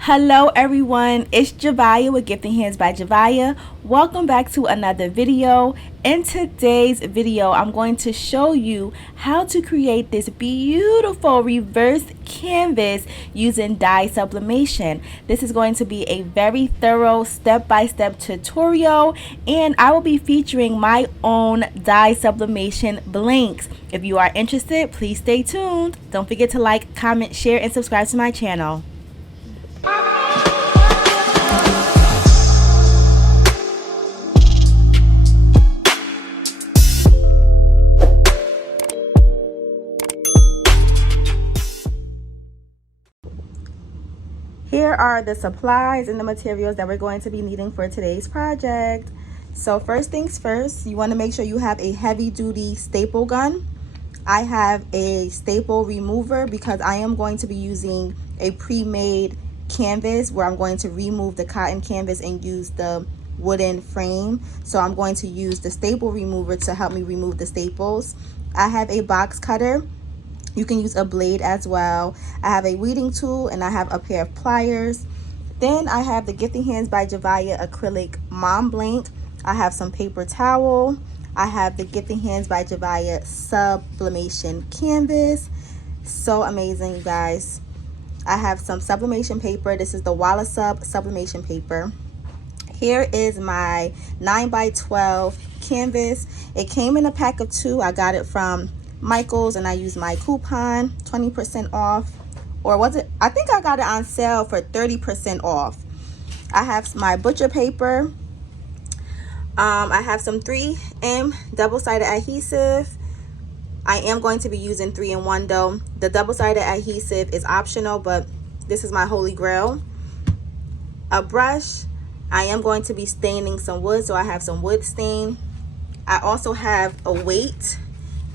Hello everyone, it's Javiah with Gifted Hands by Javiah. Welcome back to another video. In today's video, I'm going to show you how to create this beautiful reverse canvas using dye sublimation. This is going to be a very thorough step-by-step tutorial, and I will be featuring my own dye sublimation blanks. If you are interested, please stay tuned. Don't forget to like, comment, share, and subscribe to my channel. Here are the supplies and the materials that we're going to be needing for today's project. So first things first, you want to make sure you have a heavy duty staple gun. I have a staple remover because I am going to be using a pre-made canvas where I'm going to remove the cotton canvas and use the wooden frame. So I'm going to use the staple remover to help me remove the staples. I have a box cutter. You can use a blade as well. I have a weeding tool and I have a pair of pliers. Then I have the Gifted Hands by Javiah acrylic mom blank. I have some paper towel. I have the Gifted Hands by Javiah sublimation canvas. So amazing, you guys. I have some sublimation paper. This is the sublimation paper. Here is my 9x12 canvas. It came in a pack of 2. I got it from Michael's and I used my coupon, 20% off. Or was it? I think I got it on sale for 30% off. I have my butcher paper. I have some 3M double-sided adhesive. I am going to be using 3-in-1 though. The double-sided adhesive is optional, but this is my holy grail. A brush. I am going to be staining some wood, so I have some wood stain. I also have a weight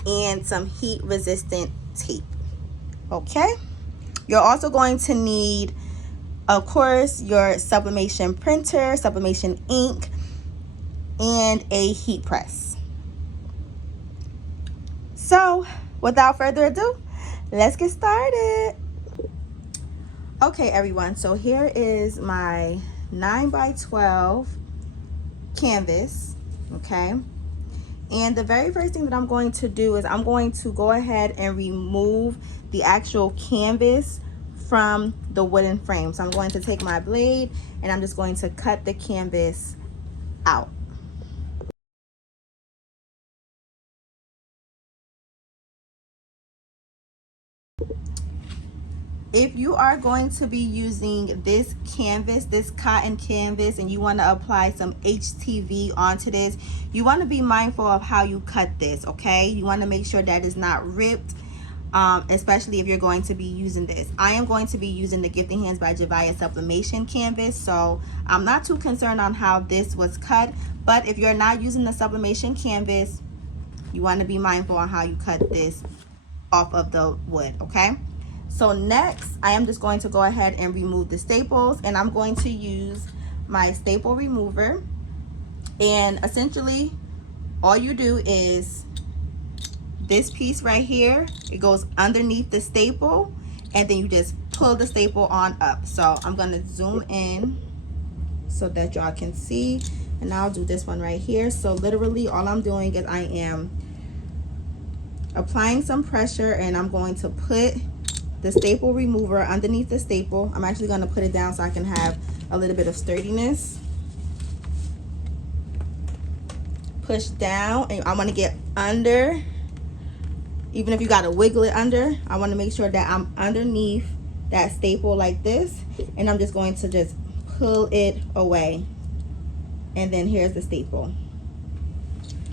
and some heat resistant tape. Okay, you're also going to need, of course, your sublimation printer, sublimation ink, and a heat press. So without further ado, let's get started. Okay everyone, so here is my 9x12 canvas. Okay, and the very first thing that I'm going to do is I'm going to go ahead and remove the actual canvas from the wooden frame. So I'm going to take my blade and I'm just going to cut the canvas out. If you are going to be using this canvas, this cotton canvas, and you want to apply some HTV onto this, you want to be mindful of how you cut this, okay? You want to make sure that it's not ripped, especially if you're going to be using this. I am going to be using the Gifted Hands by Javiah sublimation canvas, so I'm not too concerned on how this was cut. But if you're not using the sublimation canvas, you want to be mindful on how you cut this off of the wood, okay? So next, I am just going to go ahead and remove the staples, and I'm going to use my staple remover. And essentially, all you do is this piece right here, it goes underneath the staple, and then you just pull the staple on up. So I'm going to zoom in so that y'all can see, and I'll do this one right here. So literally, all I'm doing is I am applying some pressure, and I'm going to put the staple remover underneath the staple. I'm actually going to put it down so I can have a little bit of sturdiness. Push down, and I want to get under. Even if you got to wiggle it under, I want to make sure that I'm underneath that staple like this, and I'm just going to just pull it away. And then here's the staple.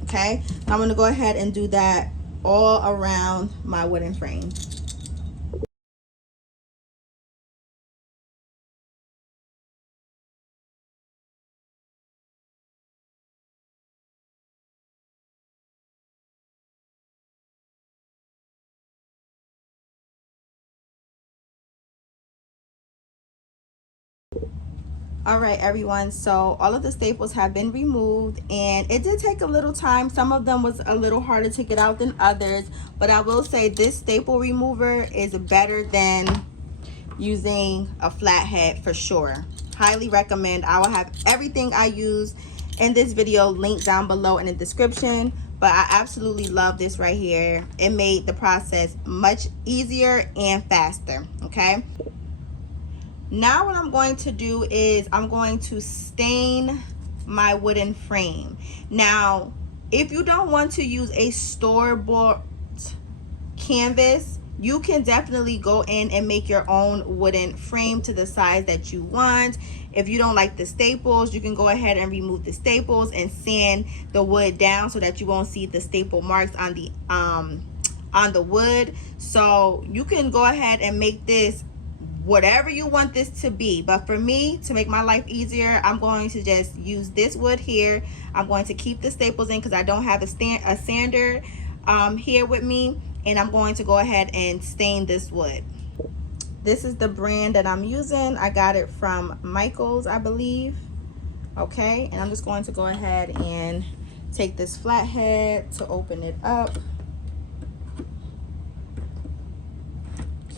Okay, I'm going to go ahead and do that all around my wooden frame. All right everyone, so all of the staples have been removed, and it did take a little time. Some of them was a little harder to get out than others, but I will say this staple remover is better than using a flathead for sure. Highly recommend. I will have everything I use in this video linked down below in the description, but I absolutely love this right here. It made the process much easier and faster. Okay, now what I'm going to do is I'm going to stain my wooden frame. Now, if you don't want to use a store-bought canvas, you can definitely go in and make your own wooden frame to the size that you want. If you don't like the staples, you can go ahead and remove the staples and sand the wood down so that you won't see the staple marks on the wood. So you can go ahead and make this whatever you want this to be, but for me, to make my life easier, I'm going to just use this wood here. I'm going to keep the staples in because I don't have a sander here with me, and I'm going to go ahead and stain this wood. This is the brand that I'm using. I got it from Michael's, I believe. Okay, and I'm just going to go ahead and take this flathead to open it up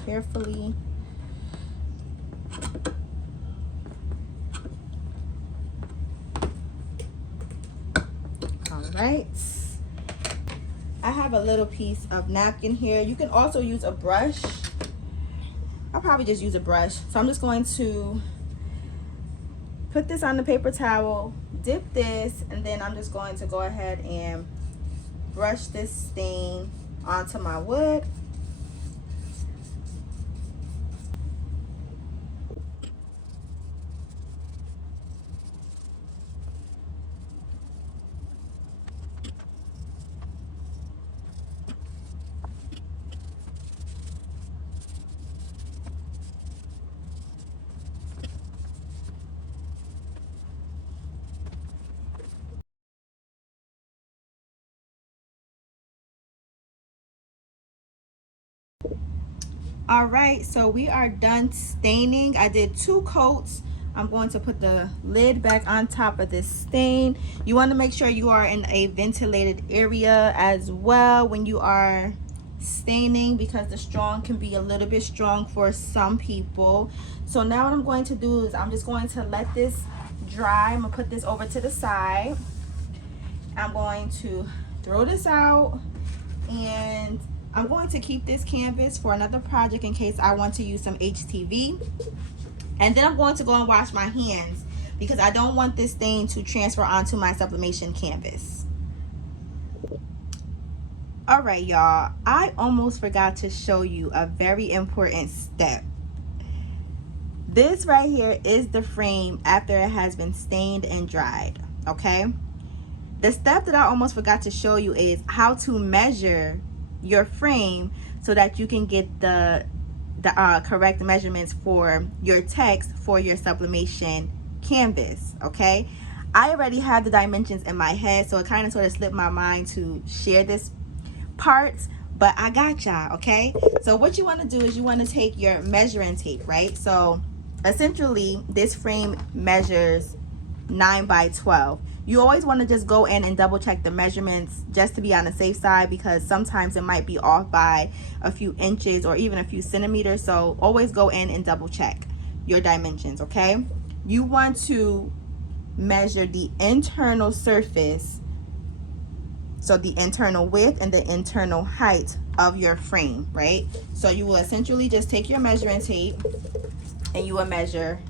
carefully. All right, I have a little piece of napkin here. You can also use a brush. I'll probably just use a brush. So I'm just going to put this on the paper towel, dip this, and then I'm just going to go ahead and brush this stain onto my wood. All right, so we are done staining. I did 2 coats. I'm going to put the lid back on top of this stain. You want to make sure you are in a ventilated area as well when you are staining, because the strong can be a little bit strong for some people. So now what I'm going to do is I'm just going to let this dry. I'm gonna put this over to the side. I'm going to throw this out, and I'm going to keep this canvas for another project in case I want to use some HTV. And then I'm going to go and wash my hands because I don't want this stain to transfer onto my sublimation canvas. All right, y'all, I almost forgot to show you a very important step. This right here is the frame after it has been stained and dried, okay? The step that I almost forgot to show you is how to measure your frame so that you can get the correct measurements for your text for your sublimation canvas. Okay, I already have the dimensions in my head, so it kind of sort of slipped my mind to share this part, but I got y'all. Okay, so what you want to do is you want to take your measuring tape, right? So essentially this frame measures 9 by 12. You always want to just go in and double check the measurements just to be on the safe side, because sometimes it might be off by a few inches or even a few centimeters. So always go in and double check your dimensions. Okay, you want to measure the internal surface, so the internal width and the internal height of your frame, right? So you will essentially just take your measuring tape and you will measure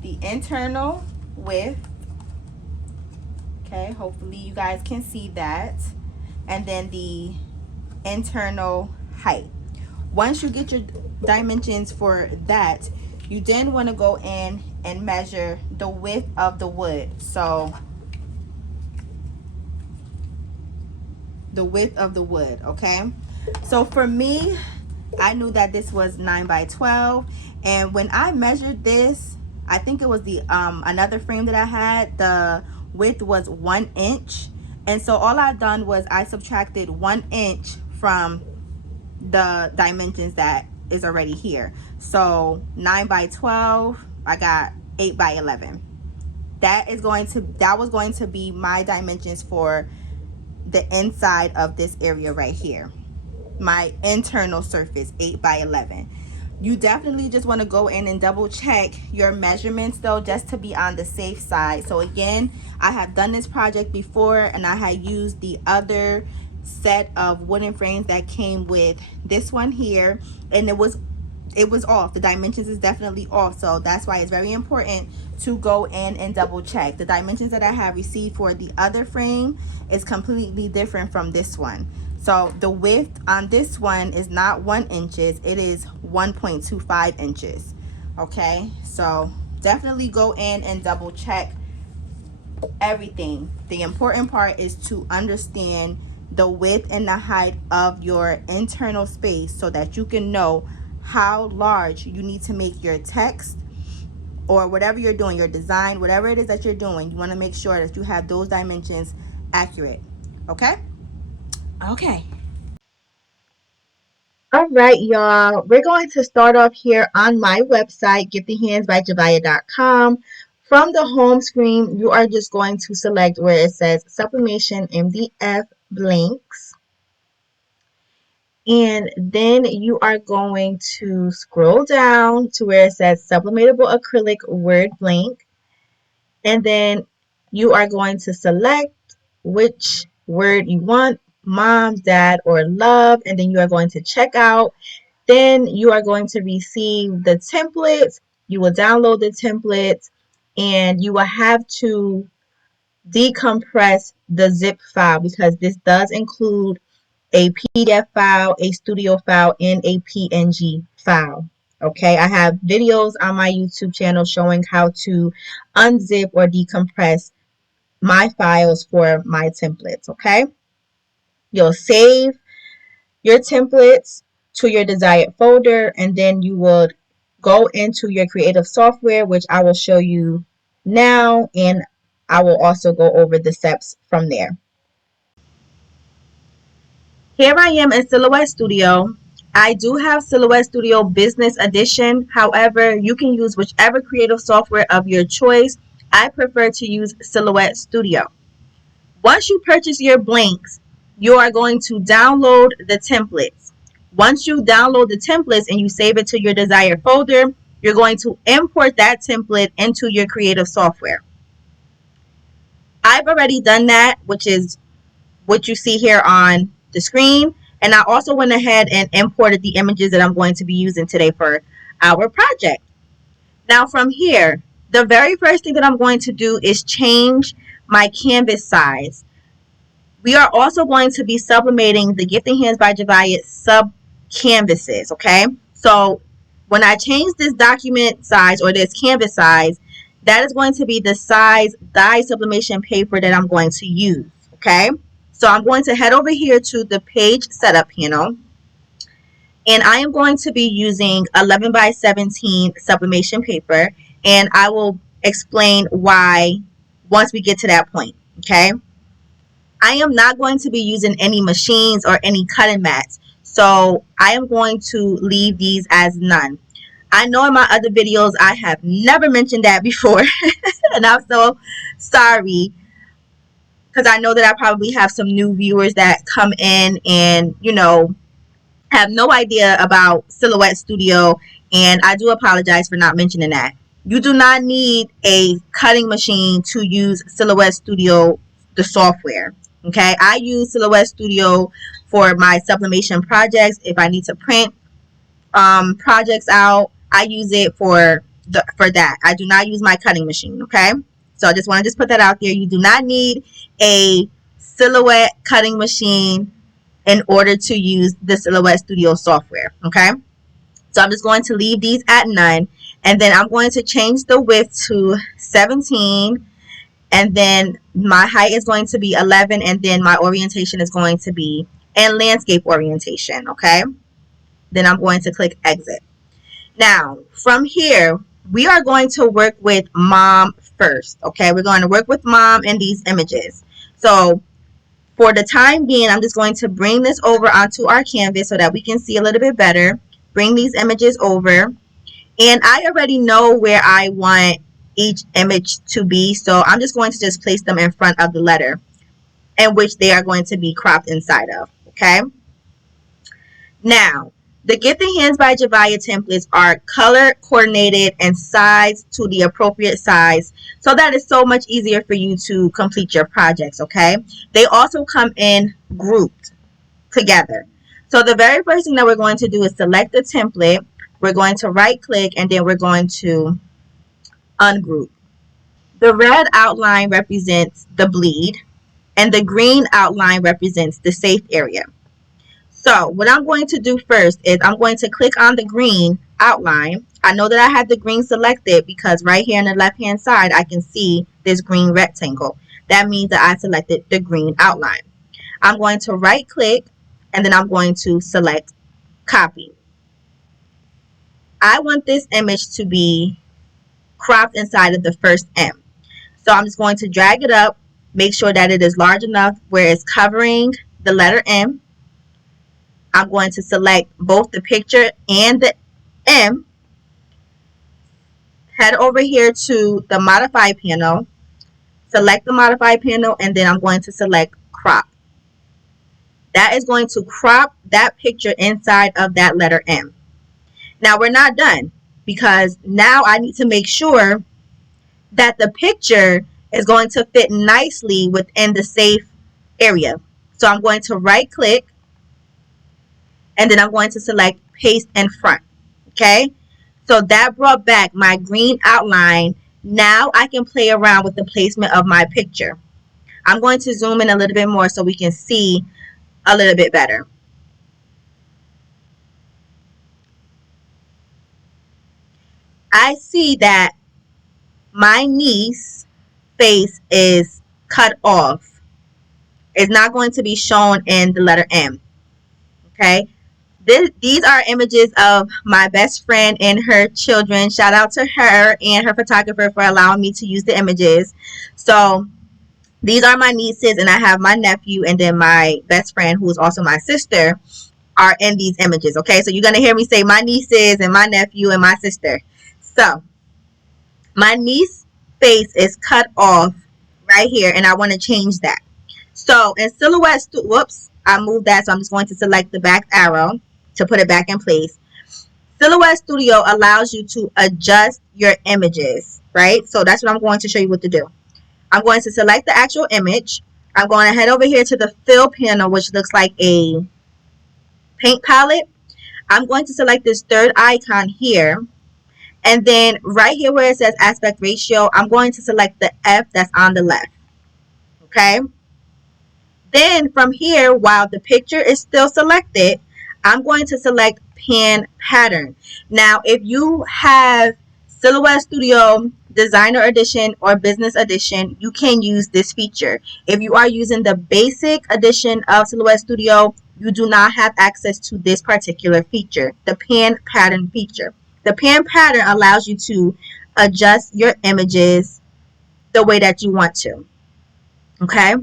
the internal width. Okay, hopefully you guys can see that. And then the internal height. Once you get your dimensions for that, you then want to go in and measure the width of the wood. So the width of the wood, okay? So for me, I knew that this was 9 by 12, and when I measured this, I think it was the another frame that I had, the width was 1 inch. And so all I done was I subtracted 1 inch from the dimensions that is already here. So 9 by 12, I got 8 by 11. That was going to be my dimensions for the inside of this area right here. my internal surface, 8 by 11. You definitely just want to go in and double check your measurements though, just to be on the safe side. So again, I have done this project before and I had used the other set of wooden frames that came with this one here, and it was off. The dimensions is definitely off, so that's why it's very important to go in and double check. The dimensions that I have received for the other frame is completely different from this one. So the width on this one is not 1 inches, it is 1.25 inches. Okay, so definitely go in and double check everything. The important part is to understand the width and the height of your internal space so that you can know how large you need to make your text or whatever you're doing, your design, whatever it is that you're doing. You want to make sure that you have those dimensions accurate. Okay? Okay. All right, y'all. We're going to start off here on my website, giftedhandsbyjaviah.com. From the home screen, you are just going to select where it says Sublimation MDF blanks. And then you are going to scroll down to where it says Sublimatable Acrylic Word Blank. And then you are going to select which word you want, mom, dad, or love. And then you are going to check out. Then you are going to receive the templates. You will download the templates and you will have to decompress the zip file because this does include a PDF file, a studio file, and a PNG file. Okay, I have videos on my YouTube channel showing how to unzip or decompress my files for my templates. Okay, you'll save your templates to your desired folder, and then you would go into your creative software, which I will show you now, and I will also go over the steps from there. Here I am in Silhouette Studio. I do have Silhouette Studio Business Edition. However, you can use whichever creative software of your choice. I prefer to use Silhouette Studio. Once you purchase your blanks, you are going to download the templates. Once you download the templates and you save it to your desired folder, you're going to import that template into your creative software. I've already done that, which is what you see here on the screen. And I also went ahead and imported the images that I'm going to be using today for our project. Now from here, the very first thing that I'm going to do is change my canvas size. We are also going to be sublimating the Gifted Hands by Javiah sub canvases, okay? So when I change this document size or this canvas size, that is going to be the size dye sublimation paper that I'm going to use, okay? So I'm going to head over here to the page setup panel, and I am going to be using 11 by 17 sublimation paper, and I will explain why once we get to that point, okay? I am not going to be using any machines or any cutting mats, so I am going to leave these as none. I know in my other videos I have never mentioned that before, and I'm so sorry, because I know that I probably have some new viewers that come in and, you know, have no idea about Silhouette Studio, and I do apologize for not mentioning that. You do not need a cutting machine to use Silhouette Studio, the software. Okay, I use Silhouette Studio for my sublimation projects. If I need to print projects out, I use it for that. I do not use my cutting machine. Okay, so I just want to put that out there. You do not need a Silhouette cutting machine in order to use the Silhouette Studio software. Okay, so I'm just going to leave these at none, and then I'm going to change the width to 17, and then my height is going to be 11, and then my orientation is going to be in landscape orientation. Okay, then I'm going to click exit. Now from here we are going to work with mom first. Okay, we're going to work with mom in these images. So for the time being, I'm just going to bring this over onto our canvas so that we can see a little bit better. Bring these images over, and I already know where I want each image to be, so I'm just going to just place them in front of the letter in which they are going to be cropped inside of. Okay, Now, the Gifted Hands by Javiah templates are color coordinated and sized to the appropriate size, so that it's so much easier for you to complete your projects, okay? They also come in grouped together. So the very first thing that we're going to do is select the template. We're going to right click and then we're going to ungroup. The red outline represents the bleed and the green outline represents the safe area. So what I'm going to do first is I'm going to click on the green outline. I know that I have the green selected because right here on the left hand side I can see this green rectangle. That means that I selected the green outline. I'm going to right click and then I'm going to select copy. I want this image to be cropped inside of the first M. So I'm just going to drag it up, make sure that it is large enough where it's covering the letter M. I'm going to select both the picture and the M. Head over here to the modify panel, select the modify panel, and then I'm going to select crop. That is going to crop that picture inside of that letter M. Now we're not done because now I need to make sure that the picture is going to fit nicely within the safe area. So I'm going to right click and then I'm going to select paste in front. Okay, so that brought back my green outline. Now I can play around with the placement of my picture. I'm going to zoom in a little bit more so we can see a little bit better. I see that my niece's face is cut off. It's not going to be shown in the letter M. Okay, these are images of my best friend and her children. Shout out to her and her photographer for allowing me to use the images. So these are my nieces, and I have my nephew and then my best friend, who is also my sister, are in these images. Okay, so you're going to hear me say my nieces and my nephew and my sister. So my niece's face is cut off right here, and I want to change that. So in Silhouette, whoops, I moved that, so I'm just going to select the back arrow to put it back in place. Silhouette Studio allows you to adjust your images, right? So that's what I'm going to show you what to do. I'm going to select the actual image. I'm going to head over here to the fill panel, which looks like a paint palette. I'm going to select this third icon here. And then right here where it says aspect ratio, I'm going to select the F that's on the left. Okay. Then from here, while the picture is still selected, I'm going to select pan pattern. Now, if you have Silhouette Studio Designer Edition or Business Edition, you can use this feature. If you are using the basic edition of Silhouette Studio, you do not have access to this particular feature, the pan pattern feature. The pan pattern allows you to adjust your images the way that you want to. Okay,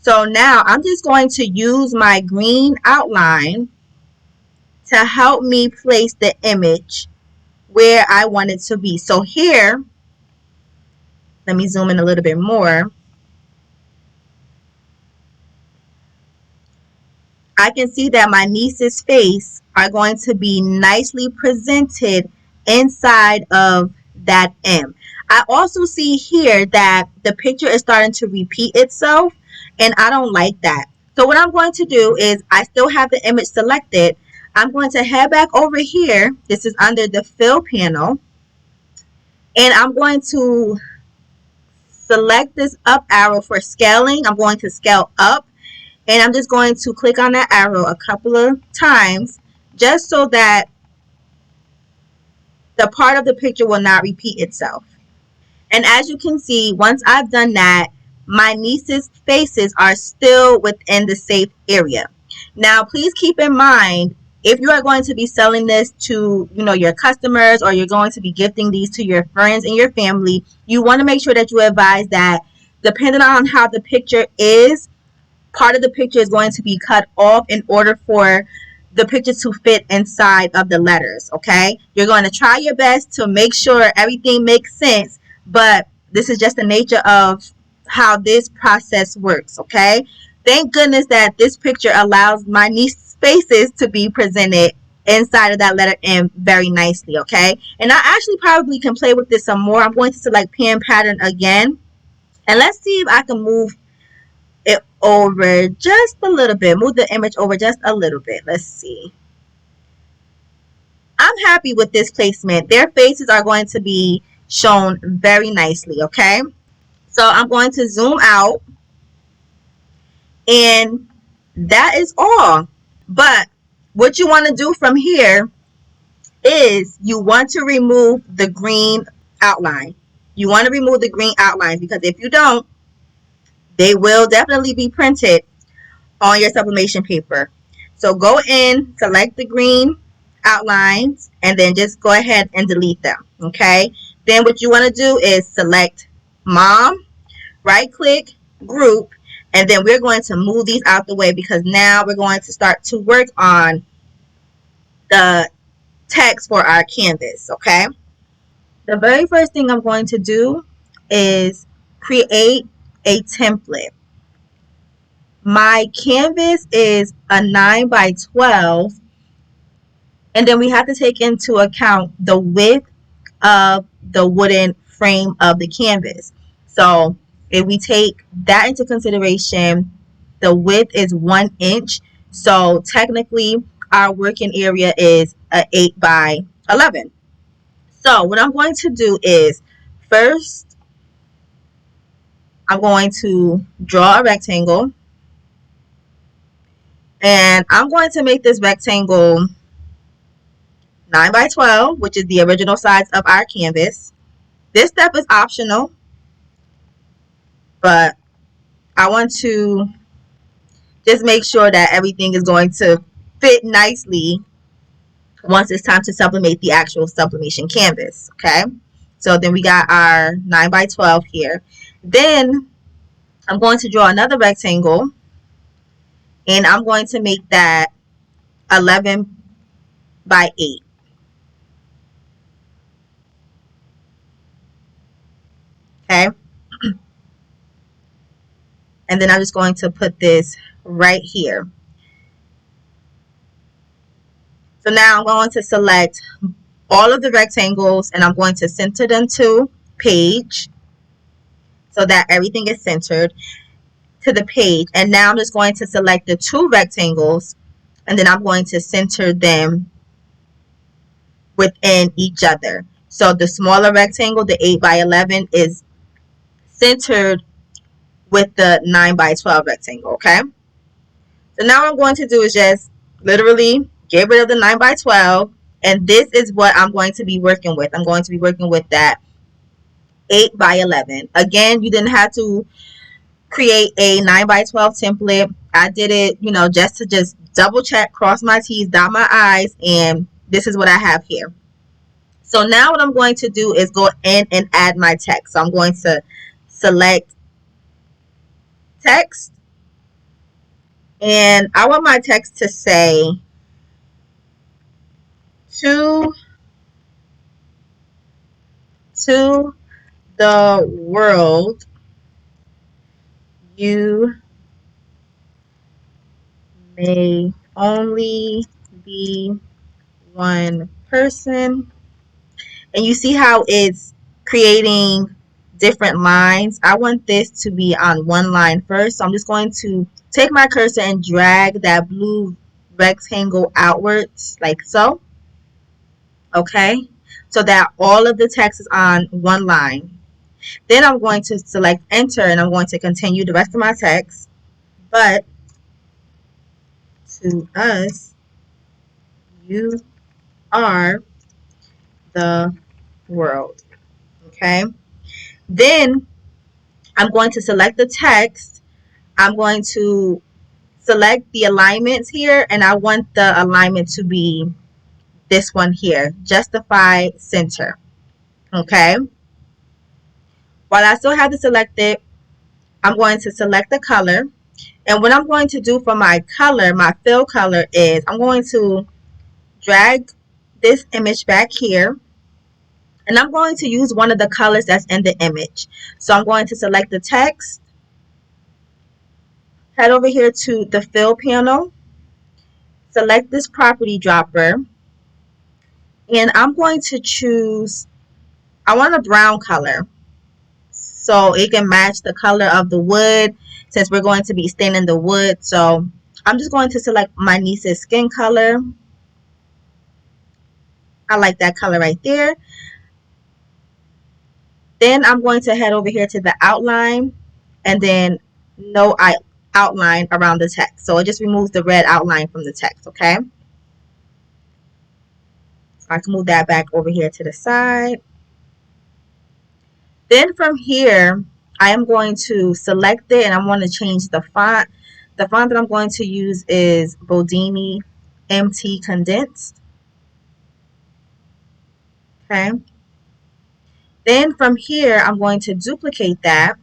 so now I'm just going to use my green outline to help me place the image where I want it to be. So here, let me zoom in a little bit more. I can see that my niece's face are going to be nicely presented inside of that M. I also see here that the picture is starting to repeat itself, and I don't like that. So what I'm going to do is, I still have the image selected. I'm going to head back over here. This is under the fill panel, and I'm going to select this up arrow for scaling. I'm going to scale up, and I'm just going to click on that arrow a couple of times just so that the part of the picture will not repeat itself. And as you can see, once I've done that, my niece's faces are still within the safe area. Now, please keep in mind, if you are going to be selling this to, your customers, or you're going to be gifting these to your friends and your family, you want to make sure that you advise that depending on how the picture is, part of the picture is going to be cut off in order for the picture to fit inside of the letters. Okay, you're going to try your best to make sure everything makes sense, but this is just the nature of how this process works. Okay, thank goodness that this picture allows my niece's faces to be presented inside of that letter M very nicely, okay? And I actually probably can play with this some more. I'm going to select pen pattern again. And let's see if I can move it over just a little bit. Move the image over just a little bit. Let's see. I'm happy with this placement. Their faces are going to be shown very nicely, okay? So I'm going to zoom out, and that is all. But what you want to do from here is you want to remove the green outline. You want to remove the green outlines, because if you don't, they will definitely be printed on your sublimation paper. So go in, select the green outlines, and then just go ahead and delete them, okay? Then what you want to do is select Mom, right click, group, and then we're going to move these out the way, because now we're going to start to work on the text for our canvas, okay? The very first thing I'm going to do is create a template. My canvas is a 9 by 12, and then we have to take into account the width of the wooden frame of the canvas. So if we take that into consideration, the width is 1 inch. So technically our working area is a 8 by 11. So what I'm going to do is, first I'm going to draw a rectangle, and I'm going to make this rectangle 9 by 12, which is the original size of our canvas. This step is optional, but I want to just make sure that everything is going to fit nicely once it's time to sublimate the actual sublimation canvas, okay? So then we got our 9 by 12 here. Then I'm going to draw another rectangle, and I'm going to make that 11 by 8. Okay? And then I'm just going to put this right here. So now I'm going to select all of the rectangles, and I'm going to center them to page so that everything is centered to the page. And now I'm just going to select the 2 rectangles, and then I'm going to center them within each other. So the smaller rectangle, the 8 by 11, is centered with the 9 by 12 rectangle, okay? So now what I'm going to do is just literally get rid of the 9 by 12, and this is what I'm going to be working with. I'm going to be working with that 8 by 11. Again, you didn't have to create a 9 by 12 template. I did it, just to double check, cross my T's, dot my I's, and this is what I have here. So now what I'm going to do is go in and add my text. So I'm going to select text, and I want my text to say, to the world, you may only be one person. And you see how it's creating different lines. I want this to be on one line first. So I'm just going to take my cursor and drag that blue rectangle outwards like so. Okay, so that all of the text is on one line. Then I'm going to select enter, and I'm going to continue the rest of my text. But to us, you are the world. Okay, then I'm going to select the text. I'm going to select the alignments here, and I want the alignment to be this one here, justify center. Okay, while I still have to select it, I'm going to select the color. And what I'm going to do for my color, my fill color, is I'm going to drag this image back here, and I'm going to use one of the colors that's in the image. So I'm going to select the text, head over here to the fill panel, select this property dropper, and I'm going to choose, I want a brown color so it can match the color of the wood since we're going to be staining the wood. So I'm just going to select my niece's skin color. I like that color right there. Then I'm going to head over here to the outline, and then no outline around the text. So it just removes the red outline from the text, okay? So I can move that back over here to the side. Then from here, I am going to select it, and I'm going to change the font. The font that I'm going to use is Bodini MT Condensed. Okay. Then from here, I'm going to duplicate that,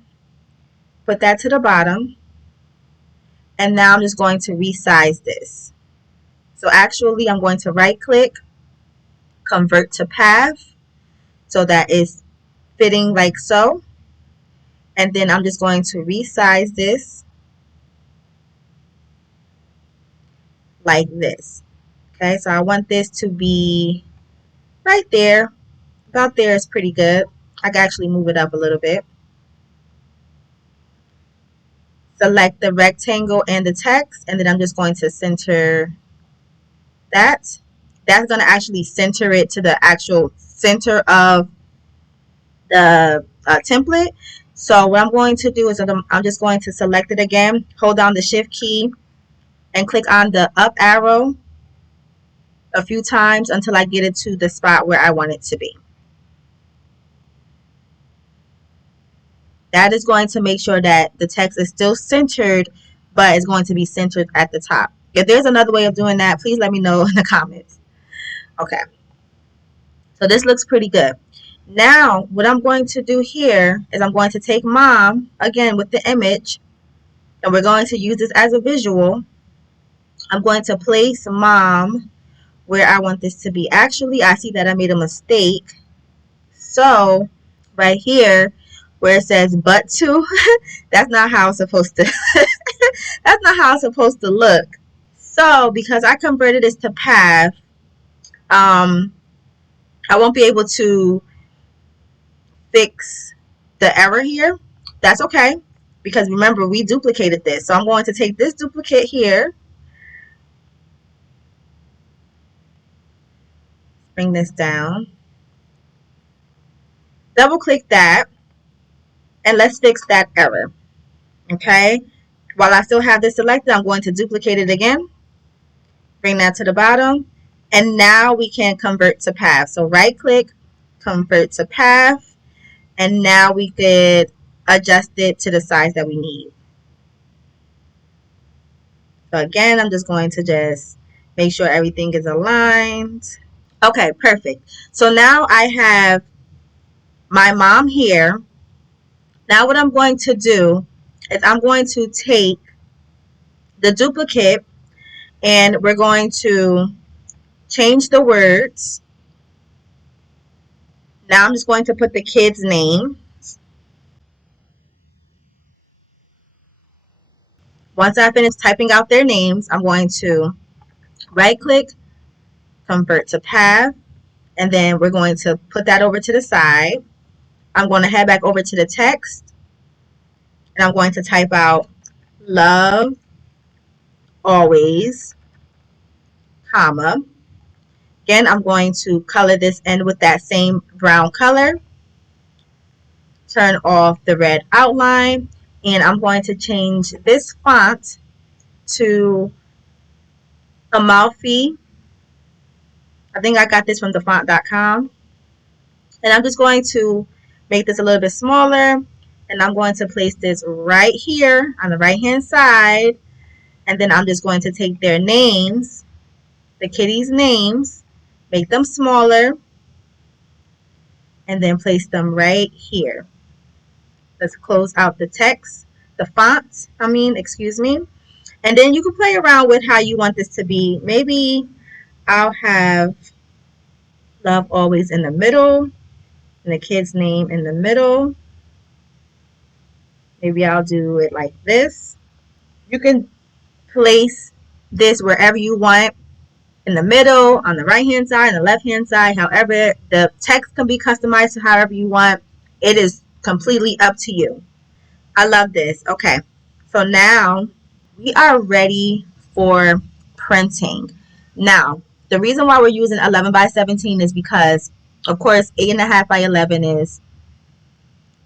put that to the bottom, and now I'm just going to resize this. So actually, I'm going to right click, convert to path, so that is fitting like so. And then I'm just going to resize this like this. Okay, so I want this to be right there. About there is pretty good. I can actually move it up a little bit. Select the rectangle and the text, and then I'm just going to center that. That's going to actually center it to the actual center of the template. So what I'm going to do is I'm just going to select it again, hold down the shift key, and click on the up arrow a few times until I get it to the spot where I want it to be. That is going to make sure that the text is still centered, but it's going to be centered at the top. If there's another way of doing that, please let me know in the comments. Okay, so this looks pretty good. Now, what I'm going to do here is I'm going to take mom, again with the image, and we're going to use this as a visual. I'm going to place mom where I want this to be. Actually, I see that I made a mistake. So, right here, where it says but to, that's not how it's supposed to, that's not how it's supposed to look. So, because I converted this to path, I won't be able to fix the error here. That's okay, because remember, we duplicated this. So I'm going to take this duplicate here, bring this down, double click that, and let's fix that error. Okay, while I still have this selected, I'm going to duplicate it again, bring that to the bottom, and now we can convert to path. So right click, convert to path, and now we could adjust it to the size that we need. So again, I'm just going to just make sure everything is aligned. Okay, perfect. So now I have my mom here. Now what I'm going to do is I'm going to take the duplicate, and we're going to change the words. Now I'm just going to put the kid's name. Once I finish typing out their names, I'm going to right click, convert to path, and then we're going to put that over to the side. I'm going to head back over to the text, and I'm going to type out love always, comma. Again, I'm going to color this in with that same brown color. Turn off the red outline, and I'm going to change this font to Amalfi. I think I got this from thefont.com. And I'm just going to make this a little bit smaller, and I'm going to place this right here on the right hand side, and then I'm just going to take their names, the kitties' names, make them smaller, and then place them right here. Let's close out the text, the font, excuse me. And then you can play around with how you want this to be. Maybe I'll have love always in the middle, and the kid's name in the middle. Maybe I'll do it like this. You can place this wherever you want. in the middle, on the right hand side, and the left hand side. However, the text can be customized to however you want. It is completely up to you. I love this. Okay, so now we are ready for printing. Now, the reason why we're using 11 by 17 is because, of course, 8.5 by 11 is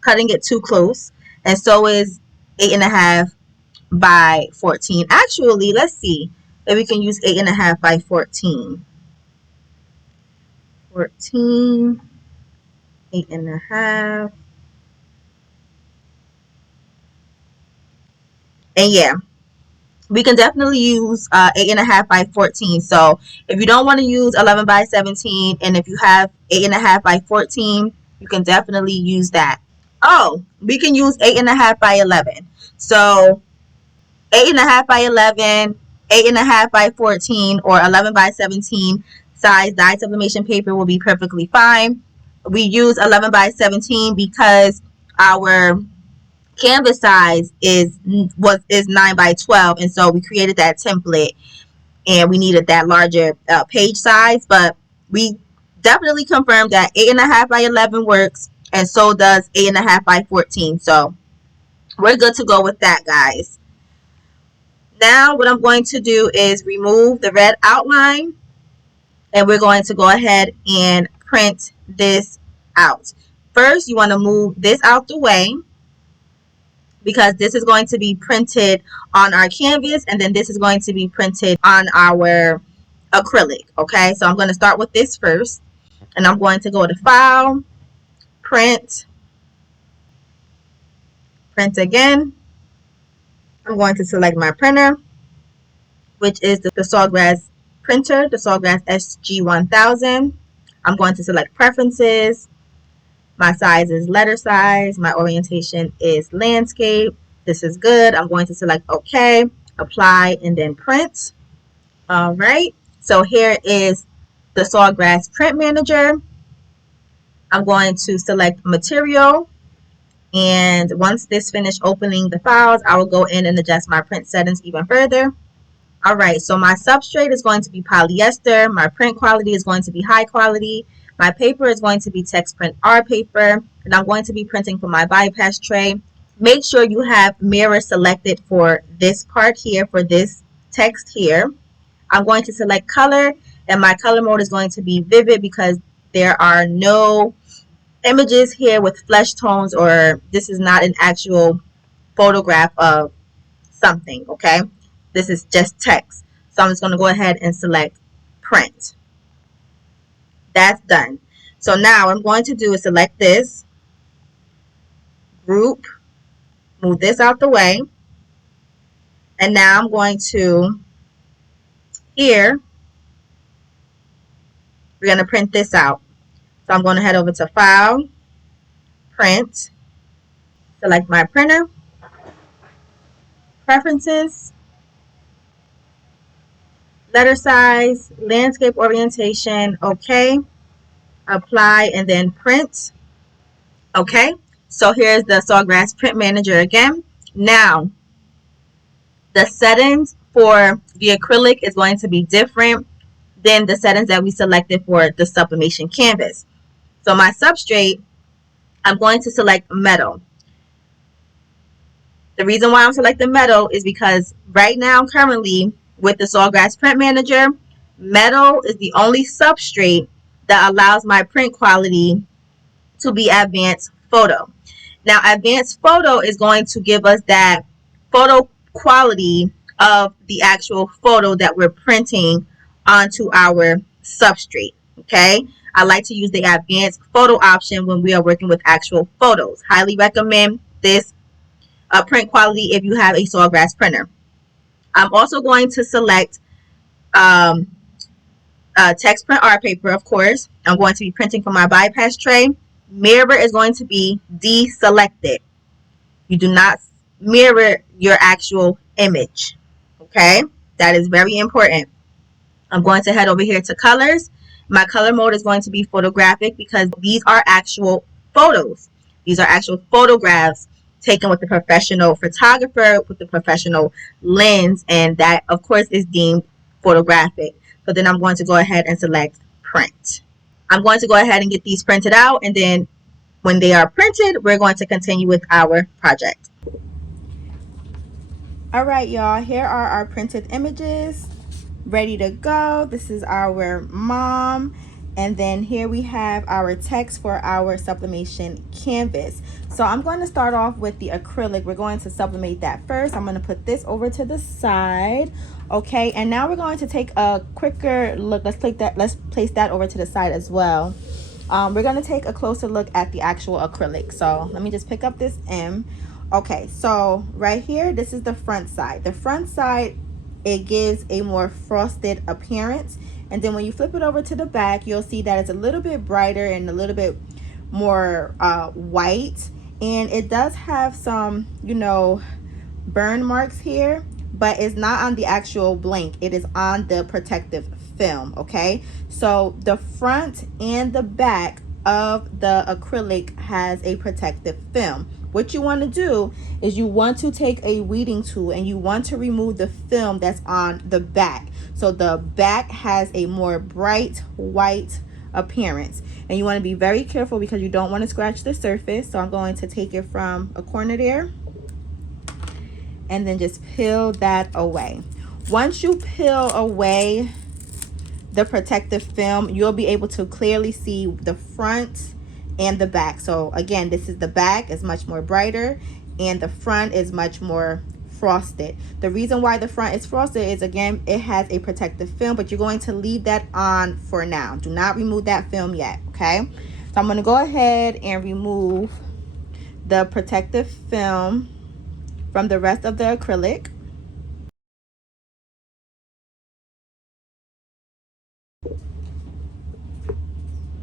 cutting it too close, and so is 8.5 by 14. Actually, let's see if we can use 8.5 by 14. 14, 8.5. And yeah, we can definitely use 8.5 by 14. So if you don't want to use 11 by 17, and if you have 8.5 by 14, you can definitely use that. Oh, we can use 8.5 by 11. So 8.5 by 11, 8.5 by 14, or 11 by 17 size dye sublimation paper will be perfectly fine. We use 11 by 17 because our canvas size is 9 by 12, and so we created that template and we needed that larger page size. But we definitely confirmed that 8.5 by 11 works, and so does 8.5 by 14. So we're good to go with that, guys. Now what I'm going to do is remove the red outline, and we're going to go ahead and print this out. First, you want to move this out the way, because this is going to be printed on our canvas, and then this is going to be printed on our acrylic. Okay, so I'm going to start with this first, and I'm going to go to File, Print, Print again. I'm going to select my printer, which is the Sawgrass printer, the Sawgrass SG1000. I'm going to select Preferences. My size is letter size. My orientation is landscape. This is good. I'm going to select OK, Apply, and then Print. All right. So here is the Sawgrass Print Manager. I'm going to select Material. And once this finished opening the files, I will go in and adjust my print settings even further. All right, so my substrate is going to be polyester. My print quality is going to be high quality. My paper is going to be text print art paper. And I'm going to be printing from my bypass tray. Make sure you have mirror selected for this part here, for this text here. I'm going to select color, and my color mode is going to be vivid because there are no images here with flesh tones, or this is not an actual photograph of something, okay? This is just text. So I'm just going to go ahead and select print. That's done. So now what I'm going to do is select this, group, move this out the way, and now I'm going to, here, we're going to print this out. So I'm going to head over to File, Print, select my printer, Preferences, letter size, landscape orientation, OK, Apply, and then Print. Okay, so here's the Sawgrass Print Manager again. Now, the settings for the acrylic is going to be different than the settings that we selected for the sublimation canvas. So my substrate, I'm going to select metal. The reason why I'm selecting metal is because right now, currently, with the Sawgrass Print Manager, metal is the only substrate that allows my print quality to be advanced photo. Now, advanced photo is going to give us that photo quality of the actual photo that we're printing onto our substrate. Okay, I like to use the advanced photo option when we are working with actual photos. Highly recommend this print quality if you have a Sawgrass printer. I'm also going to select text print art paper, of course. I'm going to be printing from my bypass tray. Mirror is going to be deselected. You do not mirror your actual image. Okay, that is very important. I'm going to head over here to colors. My color mode is going to be photographic because these are actual photos. These are actual photographs taken with the professional photographer, with the professional lens, and that, of course, is deemed photographic. So then I'm going to go ahead and select print. I'm going to go ahead and get these printed out, and then when they are printed, we're going to continue with our project. All right, y'all, here are our printed images ready to go. This is our mom, and then here we have our text for our sublimation canvas. So I'm going to start off with the acrylic. We're going to sublimate that first. I'm going to put this over to the side. Okay, and now we're going to take a quicker look. Let's place that over to the side as well. We're going to take a closer look at the actual acrylic. So let me just pick up this M. Okay, so right here, this is the front side. The front side, it gives a more frosted appearance, and then when you flip it over to the back, you'll see that it's a little bit brighter and a little bit more white, and it does have some, you know, burn marks here, but it's not on the actual blank. It is on the protective film. Okay, so the front and the back of the acrylic has a protective film. What you want to do is you want to take a weeding tool and you want to remove the film that's on the back. So the back has a more bright white appearance, and you want to be very careful because you don't want to scratch the surface. So I'm going to take it from a corner there and then just peel that away. Once you peel away the protective film, you'll be able to clearly see the front and the back. So again, this is the back, is much more brighter, and the front is much more frosted. The reason why the front is frosted is, again, it has a protective film, but you're going to leave that on for now. Do not remove that film yet. Okay, so I'm going to go ahead and remove the protective film from the rest of the acrylic.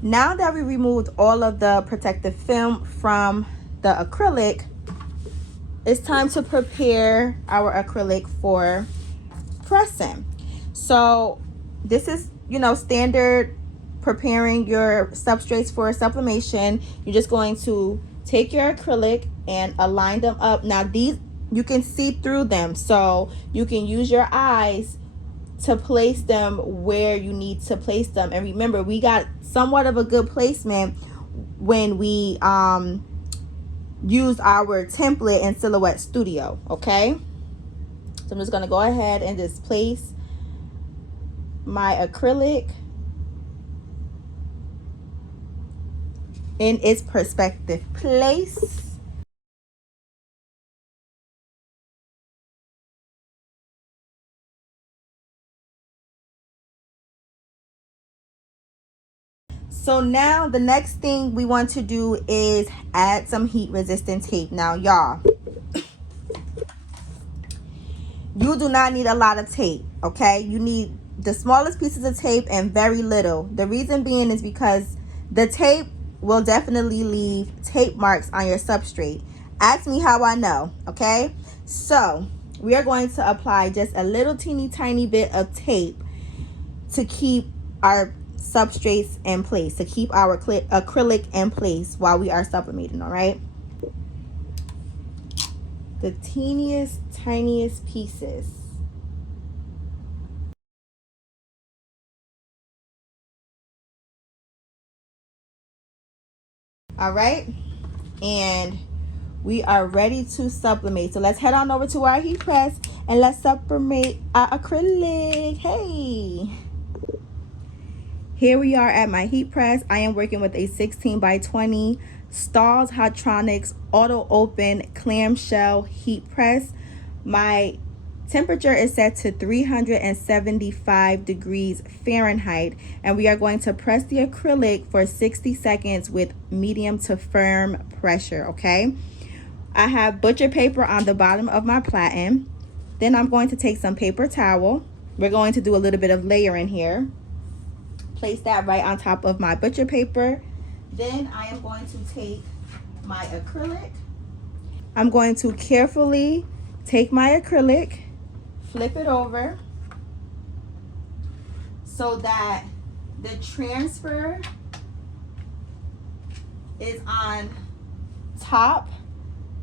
Now that we removed all of the protective film from the acrylic, it's time to prepare our acrylic for pressing. So this is, you know, standard preparing your substrates for sublimation. You're just going to take your acrylic and align them up. Now these, you can see through them, so you can use your eyes to place them where you need to place them. And remember, we got somewhat of a good placement when we used our template in Silhouette Studio. Okay, so I'm just going to go ahead and just place my acrylic in its perspective place. So now the next thing we want to do is add some heat resistant tape. Now y'all, you do not need a lot of tape. Okay, you need the smallest pieces of tape and very little. The reason being is because the tape will definitely leave tape marks on your substrate. Ask me how I know. Okay, so we are going to apply just a little teeny tiny bit of tape to keep our substrates in place, to keep our acrylic in place while we are sublimating. All right, the teeniest tiniest pieces. All right, and we are ready to sublimate. So let's head on over to our heat press and let's sublimate our acrylic. Hey, here we are at my heat press. I am working with a 16 by 20 Stahls Hotronix auto open clamshell heat press. My temperature is set to 375 degrees Fahrenheit, and we are going to press the acrylic for 60 seconds with medium to firm pressure. Okay, I have butcher paper on the bottom of my platen. Then I'm going to take some paper towel. We're going to do a little bit of layering here. Place that right on top of my butcher paper. Then I am going to take my acrylic. I'm going to carefully take my acrylic, flip it over so that the transfer is on top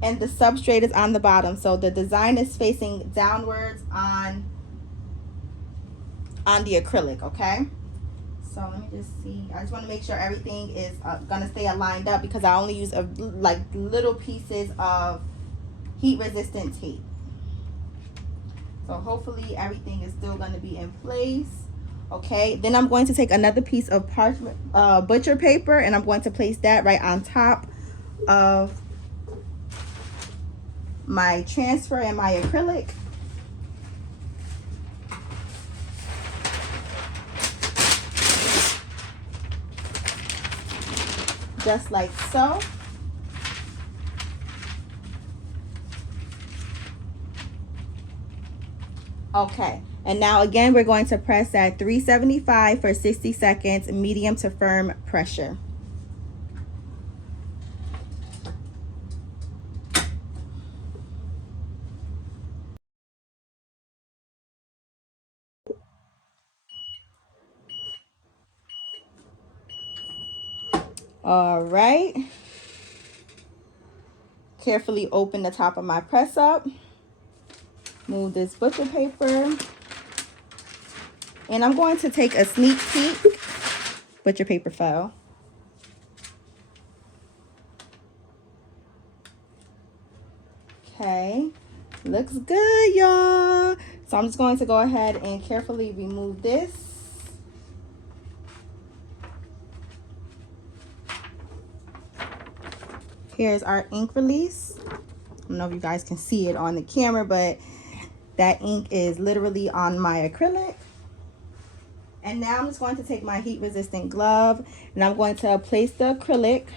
and the substrate is on the bottom. So the design is facing downwards on on the acrylic, okay? So let me just see. I just want to make sure everything is gonna stay aligned up, because I only use like little pieces of heat resistant tape. So hopefully everything is still going to be in place. Okay, then I'm going to take another piece of parchment butcher paper, and I'm going to place that right on top of my transfer and my acrylic. Just like so. Okay, and now again, we're going to press at 375 for 60 seconds, medium to firm pressure. All right. Carefully open the top of my press up. Move this butcher paper. And I'm going to take a sneak peek. Butcher paper fell. Okay, looks good, y'all. So I'm just going to go ahead and carefully remove this. Here's our ink release. I don't know if you guys can see it on the camera, but that ink is literally on my acrylic. And now I'm just going to take my heat resistant glove, and I'm going to place the acrylic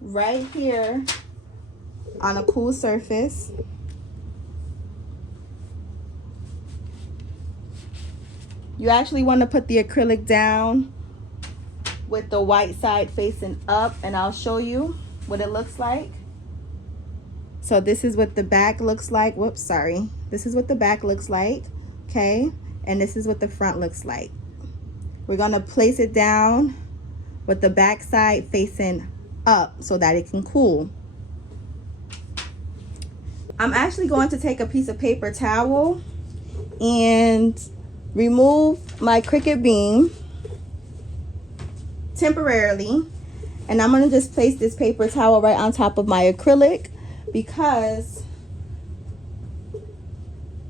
right here on a cool surface. You actually want to put the acrylic down with the white side facing up, and I'll show you what it looks like. So this is what the back looks like. Whoops, sorry. This is what the back looks like, okay? And this is what the front looks like. We're gonna place it down with the back side facing up so that it can cool. I'm actually going to take a piece of paper towel and remove my Cricut beam temporarily, and I'm gonna just place this paper towel right on top of my acrylic, because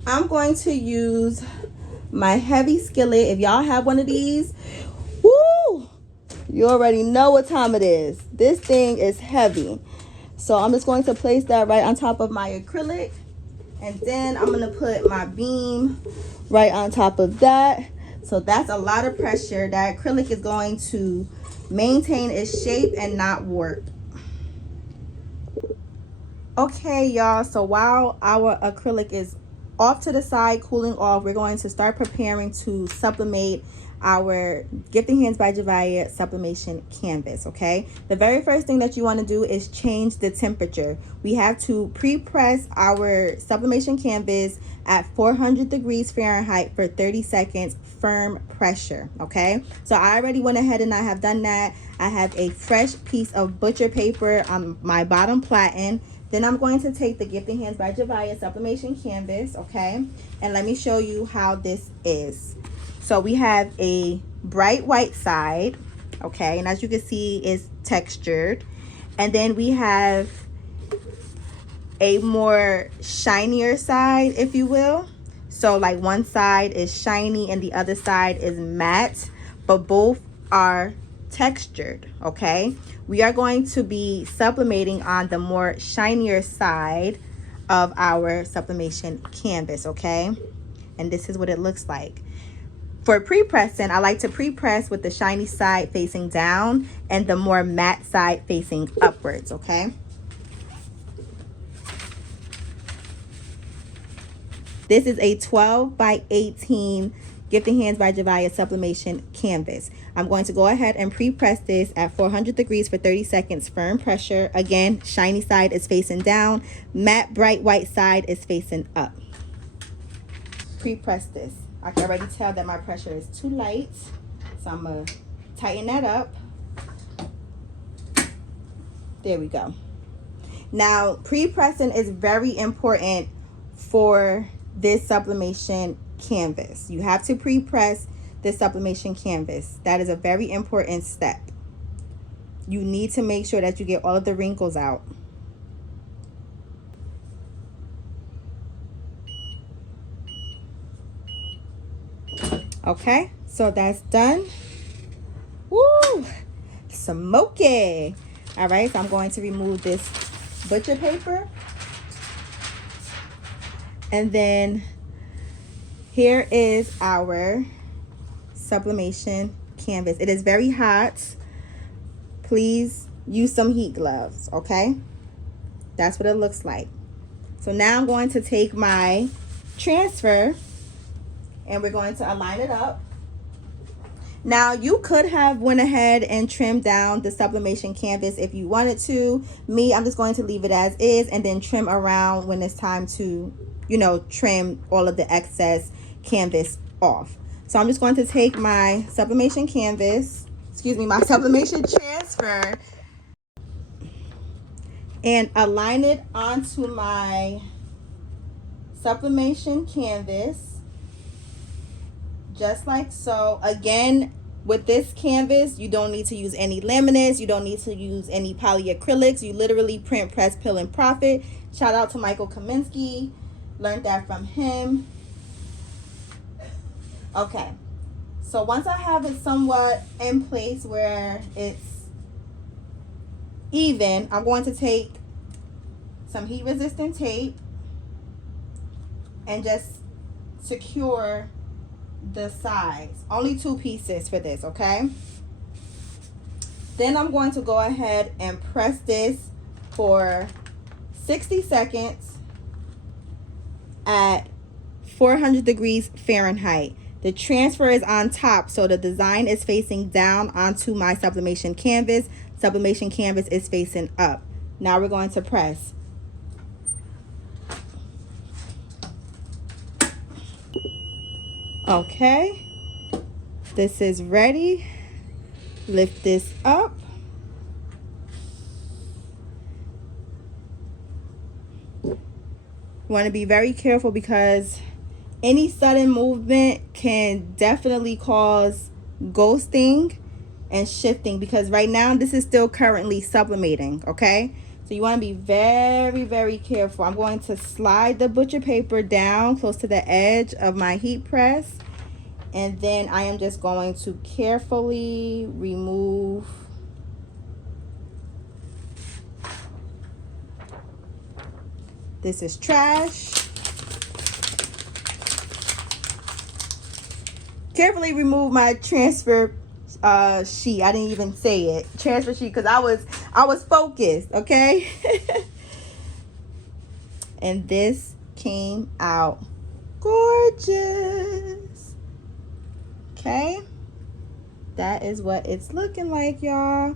I'm going to use my heavy skillet. If y'all have one of these, woo, you already know what time it is. This thing is heavy. So I'm just going to place that right on top of my acrylic, and then I'm gonna put my beam right on top of that. So that's a lot of pressure. That acrylic is going to maintain its shape and not warp. Okay, y'all, so while our acrylic is off to the side cooling off, we're going to start preparing to sublimate our Gifted Hands by Javiah sublimation canvas. Okay, the very first thing that you want to do is change the temperature. We have to pre-press our sublimation canvas at 400 degrees Fahrenheit for 30 seconds, firm pressure. Okay, so I already went ahead and I have done that. I have a fresh piece of butcher paper on my bottom platen. Then I'm going to take the Gifted Hands by Javiah sublimation canvas, okay? And let me show you how this is. So we have a bright white side, okay? And as you can see, it's textured. And then we have a more shinier side, if you will. So like one side is shiny and the other side is matte, but both are textured, okay? We are going to be sublimating on the more shinier side of our sublimation canvas, okay? And this is what it looks like. For pre-pressing, I like to pre-press with the shiny side facing down and the more matte side facing upwards, okay? This is a 12 by 18 Gifted Hands by Javiah sublimation canvas. I'm going to go ahead and pre-press this at 400 degrees for 30 seconds, firm pressure. Again, shiny side is facing down, matte bright white side is facing up. Pre-press this. I can already tell that my pressure is too light, so I'm gonna tighten that up. There we go. Now, pre-pressing is very important for this sublimation canvas. You have to pre-press this sublimation canvas. That is a very important step. You need to make sure that you get all of the wrinkles out. Okay, so that's done. Woo! Smoky. All right, so I'm going to remove this butcher paper. And then here is our sublimation canvas. It is very hot. Please use some heat gloves, okay? That's what it looks like. So now I'm going to take my transfer and we're going to align it up. Now you could have went ahead and trimmed down the sublimation canvas if you wanted to. Me, I'm just going to leave it as is and then trim around when it's time to, you know, trim all of the excess canvas off. So I'm just going to take my sublimation canvas, my sublimation transfer, and align it onto my sublimation canvas. Just like so. Again, with this canvas, you don't need to use any laminates. You don't need to use any polyacrylics. You literally print, press, pill, and profit. Shout out to Michael Kaminsky. Learned that from him. Okay. So once I have it somewhat in place where it's even, I'm going to take some heat resistant tape and just secure the sides. Only 2 pieces for this, okay? Then I'm going to go ahead and press this for 60 seconds at 400 degrees Fahrenheit. The transfer is on top, so the design is facing down onto my sublimation canvas. Sublimation canvas is facing up. Now we're going to press. Okay, this is ready. Lift this up. You want to be very careful because any sudden movement can definitely cause ghosting and shifting, because right now this is still currently sublimating, okay? So you want to be very, very careful. I'm going to slide the butcher paper down close to the edge of my heat press. And then I am just going to carefully remove this is trash. Carefully remove my transfer sheet. I didn't even say it. Transfer sheet, because I was focused, okay? And this came out gorgeous. Okay, that is what it's looking like, y'all.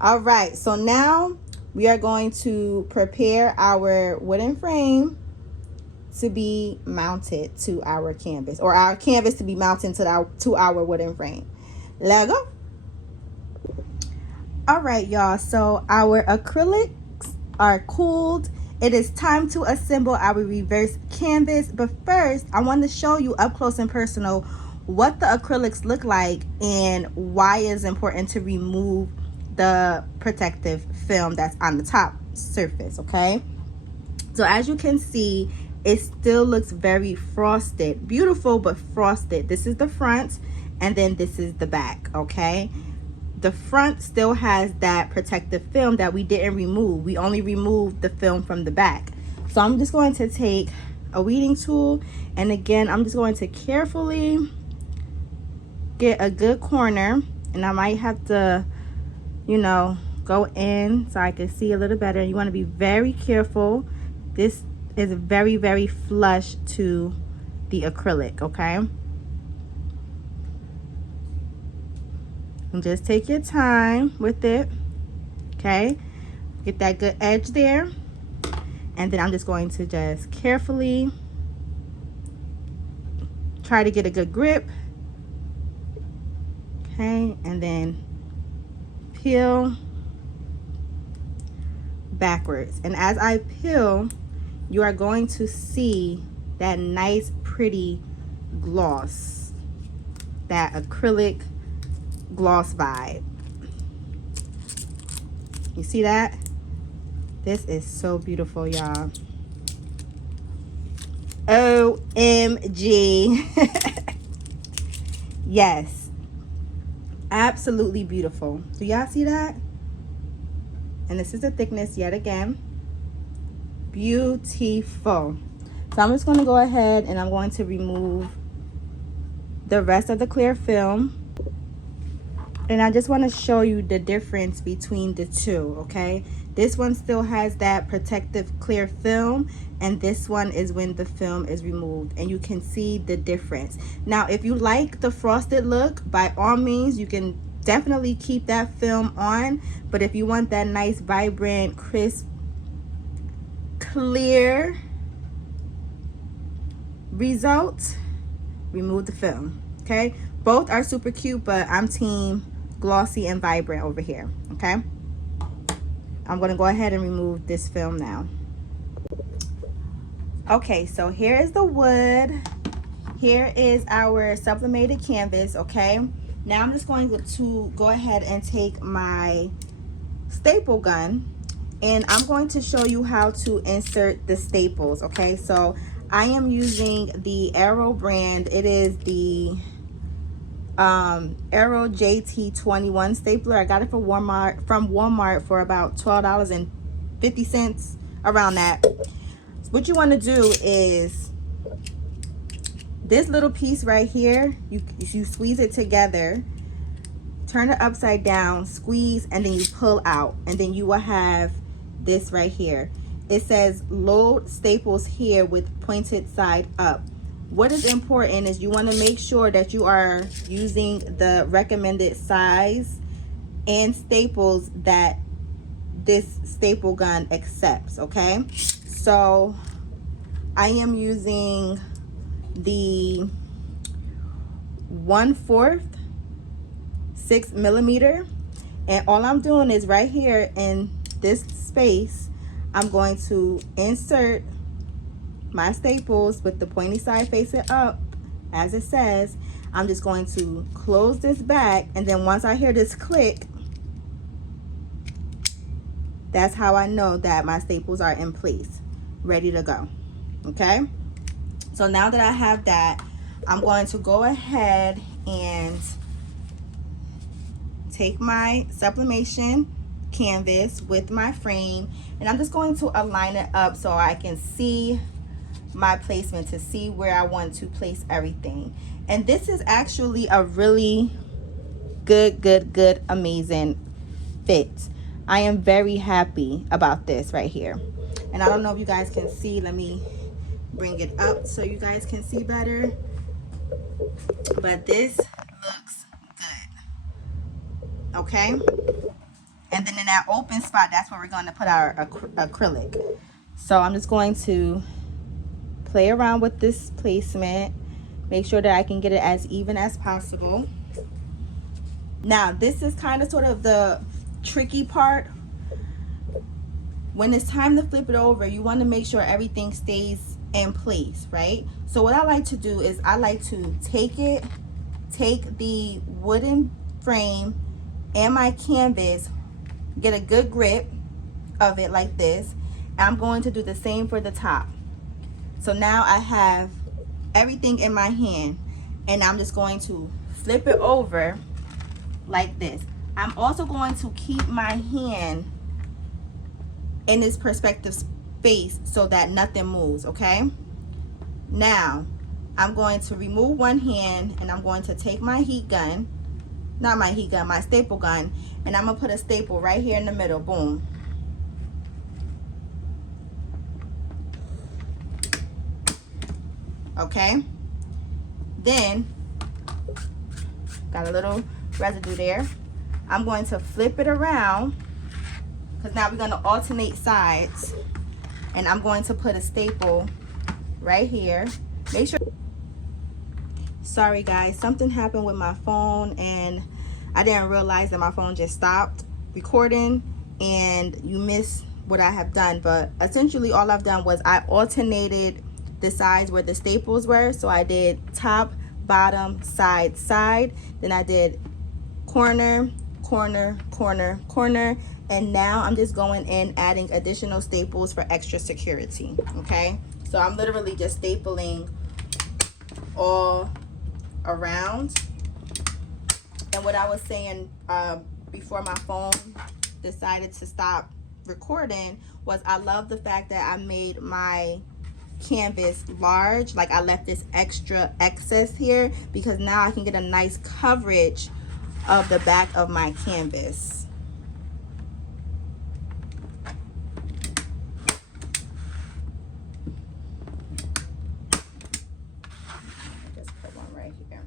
All right, so now we are going to prepare our wooden frame to be mounted to our canvas, or our canvas to be mounted to our wooden frame. Let's go. All right, y'all, so our acrylics are cooled. It is time to assemble our reverse canvas, but first I want to show you up close and personal what the acrylics look like and why it's important to remove the protective film that's on the top surface, okay? So as you can see, it still looks very frosted. Beautiful, but frosted. This is the front, and then this is the back, okay? The front still has that protective film that we didn't remove. We only removed the film from the back. So I'm just going to take a weeding tool, and again, I'm just going to carefully get a good corner, and I might have to, you know, go in so I can see a little better. You want to be very careful. This is very, very flush to the acrylic, okay? And just take your time with it, okay? Get that good edge there. And then I'm just going to just carefully try to get a good grip. Okay, and then peel backwards. And as I peel, you are going to see that nice pretty gloss, that acrylic gloss vibe. You see that? This is so beautiful, y'all. OMG. Yes, absolutely beautiful. Do y'all see that? And this is the thickness yet again. Beautiful. So I'm just going to go ahead and I'm going to remove the rest of the clear film. And I just want to show you the difference between the two, okay? This one still has that protective clear film, and this one is when the film is removed, and you can see the difference. Now, if you like the frosted look, by all means, you can definitely keep that film on. But if you want that nice, vibrant, crisp, clear result, remove the film, okay? Both are super cute, but I'm team glossy and vibrant over here, okay? I'm gonna go ahead and remove this film now. Okay, so here is the wood. Here is our sublimated canvas, okay? Now I'm just going to go ahead and take my staple gun, and I'm going to show you how to insert the staples, okay? So I am using the Arrow brand. It is the Arrow JT21 stapler. I got it from Walmart for about $12.50, around that. So what you want to do is this little piece right here, you squeeze it together, turn it upside down, squeeze, and then you pull out, and then you will have this right here. It says load staples here with pointed side up. What is important is you want to make sure that you are using the recommended size and staples that this staple gun accepts, okay? So I am using the 1/4 6mm, and all I'm doing is right here in this space, I'm going to insert my staples with the pointy side facing up, as it says. I'm just going to close this back, and then once I hear this click, that's how I know that my staples are in place, ready to go, okay? So now that I have that, I'm going to go ahead and take my sublimation canvas with my frame, and I'm just going to align it up so I can see my placement, to see where I want to place everything. And this is actually a really good amazing fit. I am very happy about this right here. And I don't know if you guys can see, let me bring it up so you guys can see better, but this looks good, okay? And then in that open spot, that's where we're going to put our acrylic. So I'm just going to play around with this placement, make sure that I can get it as even as possible. Now this is kind of sort of the tricky part. When it's time to flip it over, you want to make sure everything stays in place, right? So what I like to do is I like to take the wooden frame and my canvas, get a good grip of it like this, and I'm going to do the same for the top. So now I have everything in my hand, and I'm just going to flip it over like this. I'm also going to keep my hand in this perspective space so that nothing moves, okay? Now I'm going to remove one hand, and I'm going to take my heat gun, not my heat gun, my staple gun, and I'm gonna put a staple right here in the middle. Boom. Okay, then got a little residue there. I'm going to flip it around, because now we're going to alternate sides, and I'm going to put a staple right here. Make sure, sorry guys, something happened with my phone and I didn't realize that my phone just stopped recording, and you missed what I have done, but essentially all I've done was I alternated the sides where the staples were. So I did top, bottom, side, side, then I did corner, corner, corner, corner, and now I'm just going in adding additional staples for extra security. Okay, so I'm literally just stapling all around. And what I was saying before my phone decided to stop recording was I love the fact that I made my canvas large. Like I left this extra excess here because now I can get a nice coverage of the back of my canvas. Just put one right here.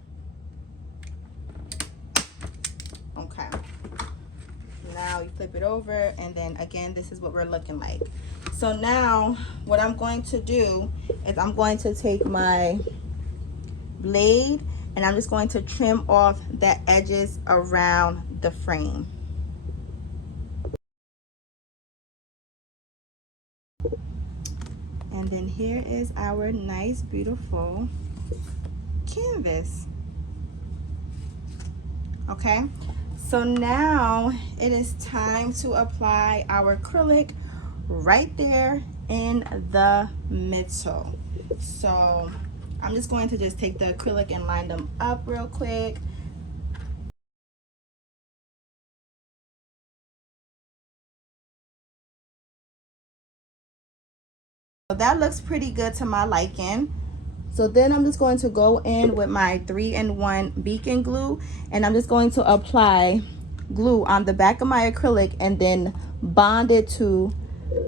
Okay. Now you flip it over, and then again, this is what we're looking like. So now what I'm going to do is I'm going to take my blade and I'm just going to trim off the edges around the frame. And then here is our nice, beautiful canvas. Okay, so now it is time to apply our acrylic right there in the middle. So I'm just going to just take the acrylic and line them up real quick. So that looks pretty good to my liking. So then I'm just going to go in with my 3-in-1 beacon glue, and I'm just going to apply glue on the back of my acrylic and then bond it to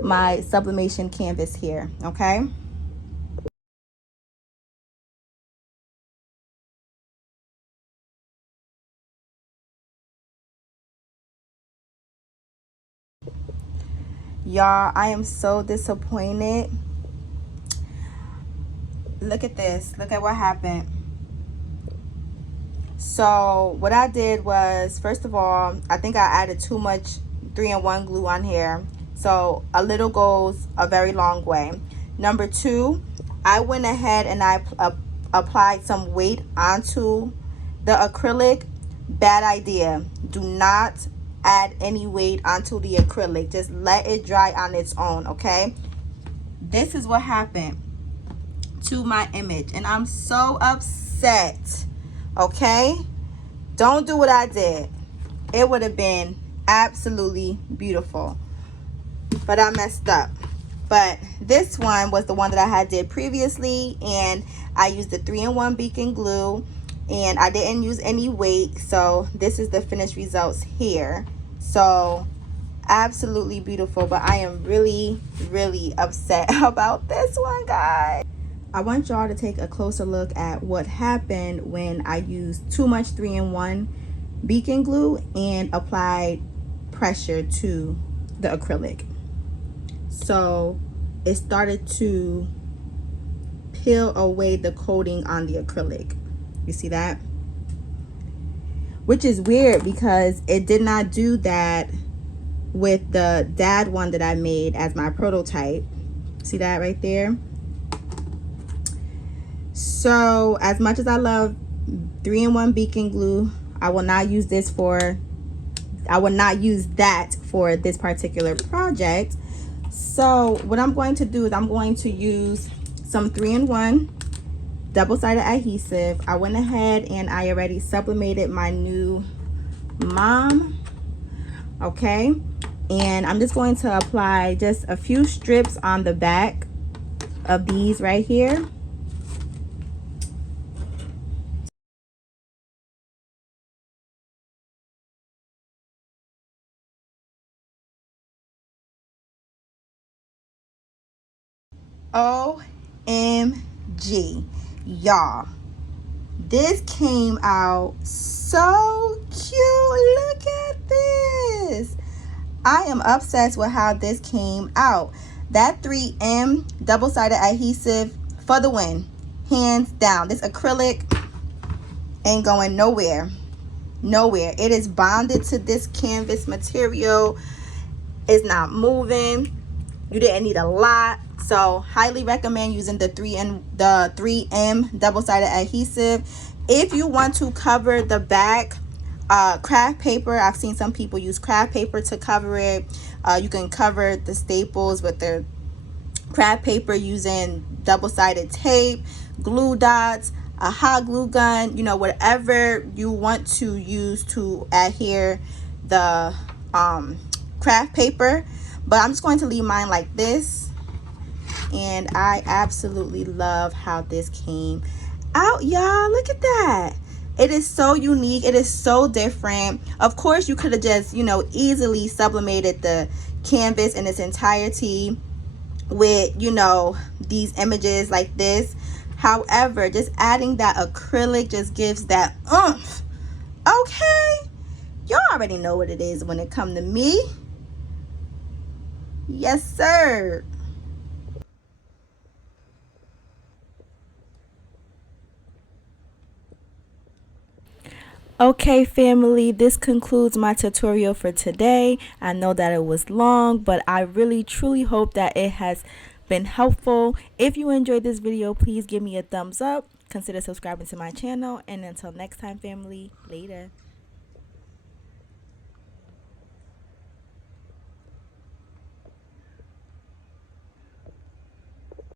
my sublimation canvas here. Okay, y'all, I am so disappointed. Look at this. Look at what happened. So what I did was, first of all, I think I added too much 3-in-1 glue on here. So a little goes a very long way. Number two, I went ahead and I applied some weight onto the acrylic. Bad idea. Do not add any weight onto the acrylic. Just let it dry on its own, okay? This is what happened to my image, and I'm so upset. Okay, don't do what I did. It would have been absolutely beautiful, but I messed up. But this one was the one that I had did previously, and I used the 3-in-1 beacon glue, and I didn't use any weight. So this is the finished results here. So absolutely beautiful, but I am really upset about this one, guys. I want y'all to take a closer look at what happened when I used too much 3-in-1 beacon glue and applied pressure to the acrylic. So it started to peel away the coating on the acrylic. You see that? Which is weird because it did not do that with the dad one that I made as my prototype. See that right there? So as much as I love 3-in-1 beacon glue, I will not use that for this particular project. So what I'm going to do is I'm going to use some 3-in-1 double-sided adhesive. I went ahead and I already sublimated my new mom. Okay, and I'm just going to apply just a few strips on the back of these right here. OMG, y'all, this came out so cute. Look at this. I am obsessed with how this came out. That 3M double-sided adhesive for the win, hands down. This acrylic ain't going nowhere. It is bonded to this canvas material. It's not moving. You didn't need a lot. So highly recommend using the 3M double-sided adhesive. If you want to cover the back, craft paper, I've seen some people use craft paper to cover it. You can cover the staples with the craft paper using double-sided tape, glue dots, a hot glue gun, you know, whatever you want to use to adhere the craft paper. But I'm just going to leave mine like this, and I absolutely love how this came out, y'all. Look at that. It is so unique. It is so different. Of course, you could have just, you know, easily sublimated the canvas in its entirety with, you know, these images like this. However, just adding that acrylic just gives that oomph. Okay, y'all already know what it is when it comes to me. Yes, sir. Okay, family, this concludes my tutorial for today. I know that it was long, but I really truly hope that it has been helpful. If you enjoyed this video, please give me a thumbs up. Consider subscribing to my channel. And until next time, family, later.